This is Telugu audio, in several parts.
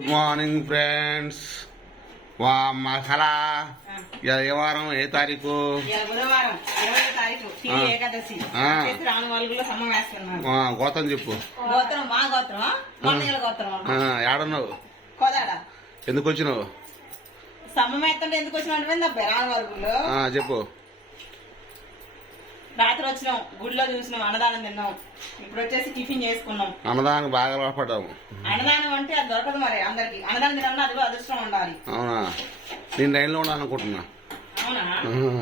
Good morning friends. మసాలా ఏ వారం ఏ తారీఖు? గోత్రం చెప్పు. ఏడన్నావు? ఎందుకు వచ్చినావు? ఎందుకు వచ్చిన చెప్పు. రాత్రి వచ్చినాం, గుడిలో చూసినాం, అన్నదానం తిన్నాం. ఇప్పుడు వచ్చేసి టిఫిన్ చేసుకున్నాం. అన్నదానం బాగా పడ్డాము. అన్నదానం అంటే అది దొరకదు మరి అందరికి. అన్నదానం తినాలన్నా అది అదృష్టం ఉండాలి. అవునా? నేను లైన్లో ఉండాలనుకుంటున్నా. అవునా?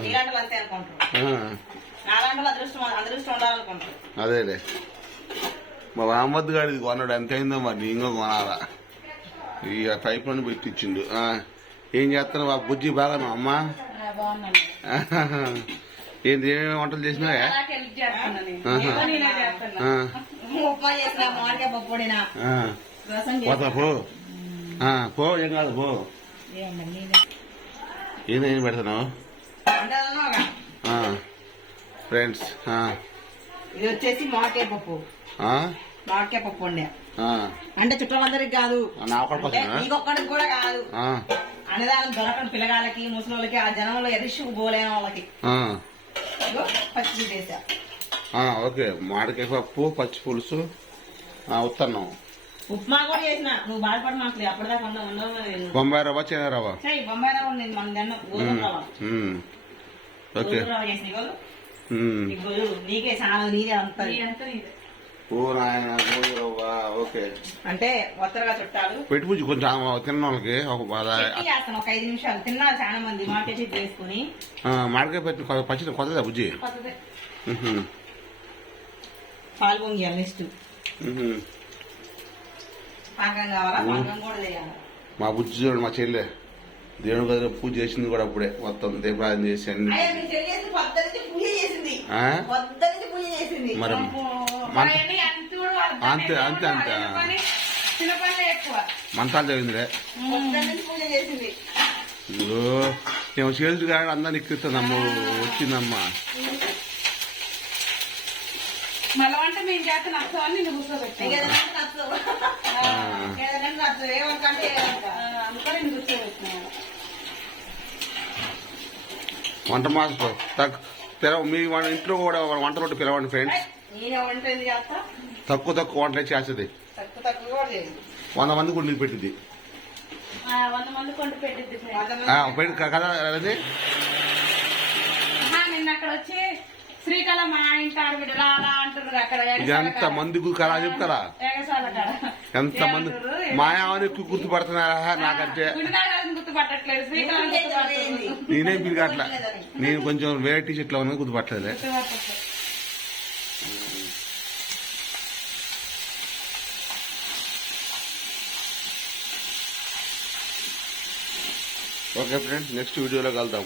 ఇలాంటి అంతే అనుకుంటారు. నాలాంటి అదృష్టం ఉండాలనుకుంటారు. అదేలే. మా అమ్మద్దు గాడి కొన్నాడు. ఎంత అయిందో మరి ఇంకో కొనాలా. ఇక పైప్ లోని పెట్టించిండు. ఏం చేస్తున్నావు ఆ బుజ్జి? బాగా అమ్మా ఏంటి? ఏమేమి వంటలు చేసినావా? పో ఏం కాదు పో. ఏం పెడతావు ఫ్రెండ్స్? ఇది వచ్చేసి మామిడికాయ పప్పు. మామిడికాయ పప్పు వండా అంటే చుట్టాలందరికి కాదు, నీకొక్కడికి కూడా కాదు. అన్నదానం దొరకని పిల్లగాళ్ళకి, ముసలికి, ఆ జనంలో ఎరిషుకు పోలేని వాళ్ళకి పచ్చి చేసా. ఓకే, మామిడికాయ పప్పు, పచ్చి పులుసు, ఉత్తన్నం, ఉప్మా కూడా చేసిన. నువ్వు బాధపడి మాకు అప్పటిదాకా ఉండవు. బొంబాయి రవ్వ, చెన్న రవ్వ. బొంబాయి రవ్వ నేను మన తిన్నాం. గోధుమ రవ్వ. ఓకే, నీకే చాలా నీదే అంత. ఓకే, అంటే ఒత్తరగా చుట్టాలు పెట్టి పూజ కొంచెం తిన్న వాళ్ళకి చేస్తాను. ఒక 5 నిమిషాలు తిన్నారు చాలా మంది. మామిడికాయ చేసుకుని మామిడికాయ పెట్టి పచ్చి కొత్తదా బుజ్జి? పాలు పొంగియాలి. నెక్స్ట్ పాకం కావాలా? పాకం కూడా చేయాలి. మా బుజ్జి చూడండి, మా చెల్లె దేవుని గదిలో పూజ చేసింది కూడా అప్పుడే. మొత్తం దీపారాధన చేసి అన్ని. మరి అంతే అంతే అంతే మంతాలు చదివిందిలే. మేము చేసు కానీ అందరిని ఎక్కిస్తుందమ్మ. వచ్చిందమ్మా వంట మాస్టర్. మీ ఇంట్లో కూడా వంట రొట్టె పిలవండి ఫ్రెండ్స్. తక్కువ వంటలే చేస్తుంది. 100 మంది కూడా నీకు పెట్టింది కదా. అది శ్రీకళ మా ఇంటి ఆడబిడ్డలా అంటారు. అక్కడ ఎంత మంది కళ చెప్తారా? ఎంత మంది మాయావని గుర్తుపడుతున్నారా? నాకంటే నేనేం పిలిగా అట్లా. నేను కొంచెం వేరే టీ షర్ట్ లో ఉన్నా గుర్తుపట్టలేదు. ఓకే ఫ్రెండ్స్, నెక్స్ట్ వీడియోలో కలుద్దాం.